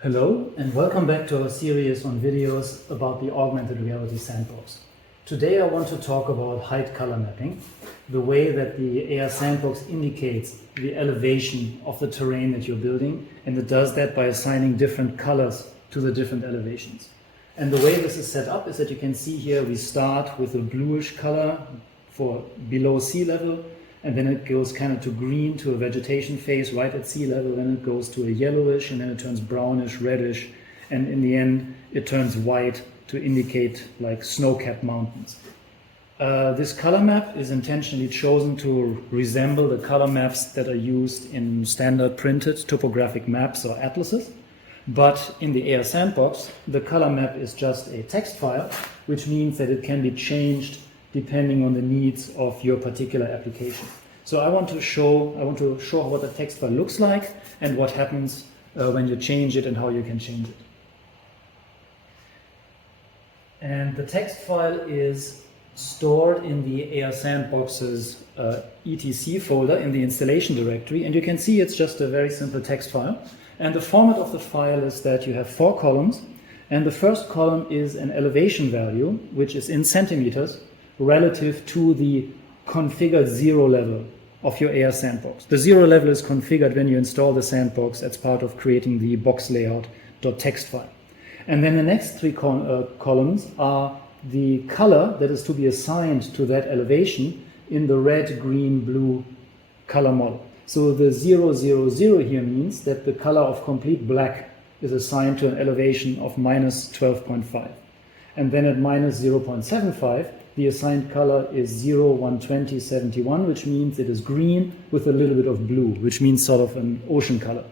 Hello and welcome back to our series on videos about the Augmented Reality Sandbox. Today I want to talk about height color mapping, the way that the AR Sandbox indicates the elevation of the terrain that you're building, and it does that by assigning different colors to the different elevations. And the way this is set up is that you can see here we start with a bluish color for below sea level, and then it goes kind of to green to a vegetation phase right at sea level, then it goes to a yellowish, and then it turns brownish, reddish, and in the end it turns white to indicate like snow-capped mountains. This color map is intentionally chosen to resemble the color maps that are used in standard printed topographic maps or atlases. But in the AR Sandbox, the color map is just a text file, which means that it can be changed depending on the needs of your particular application. So I want to show what the text file looks like and what happens when you change it and how you can change it. And the text file is stored in the AR Sandbox's etc folder in the installation directory, and you can see it's just a very simple text file. And the format of the file is that you have 4 columns, and the first column is an elevation value, which is in centimeters, relative to the configured 0 level of your AR Sandbox. The 0 level is configured when you install the Sandbox as part of creating the box layout.txt file. And then the next 3 columns are the color that is to be assigned to that elevation in the red, green, blue color model. So the 000 here means that the color of complete black is assigned to an elevation of minus 12.5. And then at minus 0.75, the assigned color is 0, 120, 71, which means it is green with a little bit of blue, which means sort of an ocean color.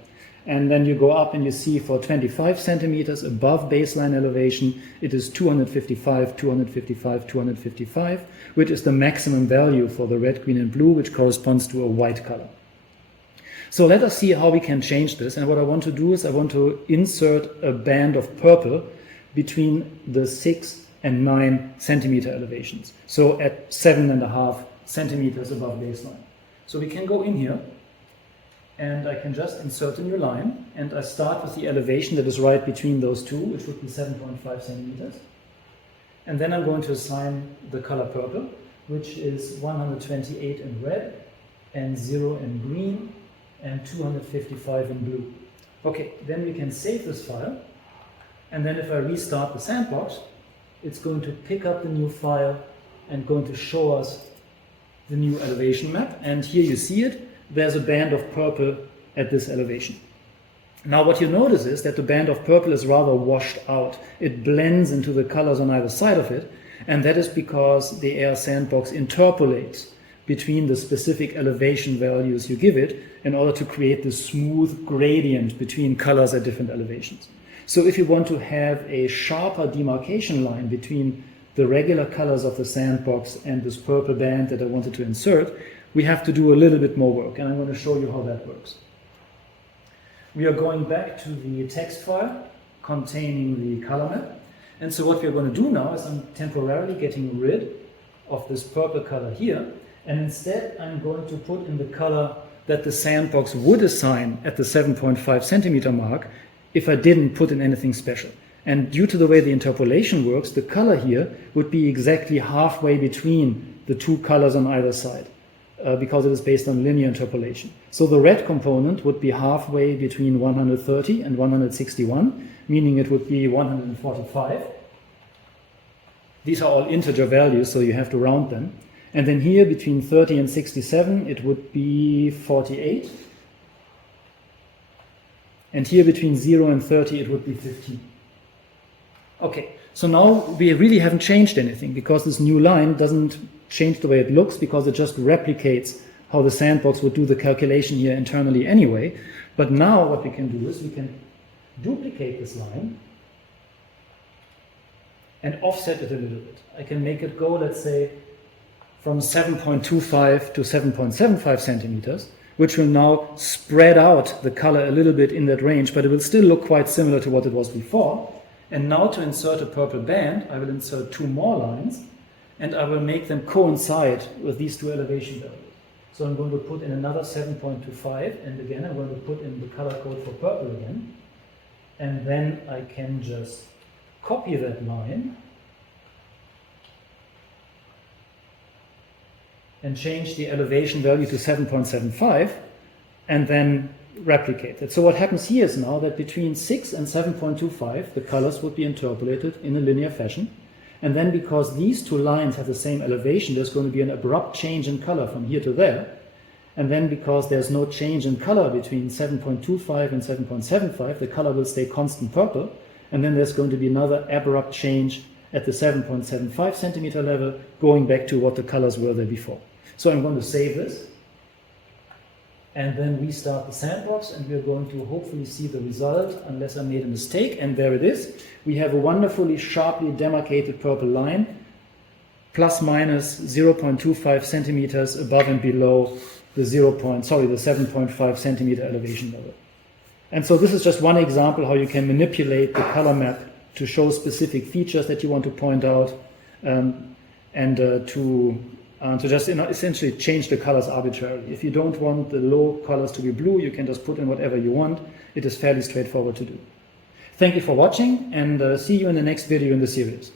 And then you go up and you see for 25 centimeters above baseline elevation, it is 255, 255, 255, which is the maximum value for the red, green, and blue, which corresponds to a white color. So let us see how we can change this. And what I want to do is I want to insert a band of purple between the 6 and 9 centimeter elevations. So at 7.5 centimeters above baseline. So we can go in here and I can just insert a new line, and I start with the elevation that is right between those two, which would be 7.5 centimeters. And then I'm going to assign the color purple, which is 128 in red and 0 in green and 255 in blue. Okay, then we can save this file, and then if I restart the Sandbox, it's going to pick up the new file and going to show us the new elevation map. And here you see it. There's a band of purple at this elevation. Now what you notice is that the band of purple is rather washed out. It blends into the colors on either side of it, and that is because the AR Sandbox interpolates between the specific elevation values you give it in order to create this smooth gradient between colors at different elevations. So if you want to have a sharper demarcation line between the regular colors of the Sandbox and this purple band that I wanted to insert, we have to do a little bit more work, and I'm going to show you how that works. We are going back to the text file containing the color map, and so what we're going to do now is I'm temporarily getting rid of this purple color here, and instead I'm going to put in the color that the Sandbox would assign at the 7.5 centimeter mark if I didn't put in anything special. And due to the way the interpolation works, the color here would be exactly halfway between the two colors on either side, because it is based on linear interpolation. So the red component would be halfway between 130 and 161, meaning it would be 145. These are all integer values, so you have to round them. And then here between 30 and 67, it would be 48. And here between 0 and 30, it would be 15. Okay, so now we really haven't changed anything because this new line doesn't change the way it looks because it just replicates how the Sandbox would do the calculation here internally anyway. But now what we can do is we can duplicate this line and offset it a little bit. I can make it go, let's say, from 7.25 to 7.75 centimeters, which will now spread out the color a little bit in that range, but it will still look quite similar to what it was before. And now to insert a purple band, I will insert 2 more lines, and I will make them coincide with these 2 elevation values. So I'm going to put in another 7.25, and again I'm going to put in the color code for purple again. and then I can just copy that line and change the elevation value to 7.75 and then replicate it. So what happens here is now that between 6 and 7.25 the colors would be interpolated in a linear fashion, and then because these two lines have the same elevation, there's going to be an abrupt change in color from here to there, and then because there's no change in color between 7.25 and 7.75, the color will stay constant purple, and then there's going to be another abrupt change at the 7.75 centimeter level, going back to what the colors were there before. So I'm going to save this and then restart the sandbox, and we're going to hopefully see the result, unless I made a mistake. And there it is. We have a wonderfully sharply demarcated purple line, plus minus 0.25 centimeters above and below the 7.5 centimeter elevation level. And so this is just one example how you can manipulate the color map to show specific features that you want to point out, and to just essentially change the colors arbitrarily. If you don't want the low colors to be blue, you can just put in whatever you want. It is fairly straightforward to do. Thank you for watching, and see you in the next video in the series.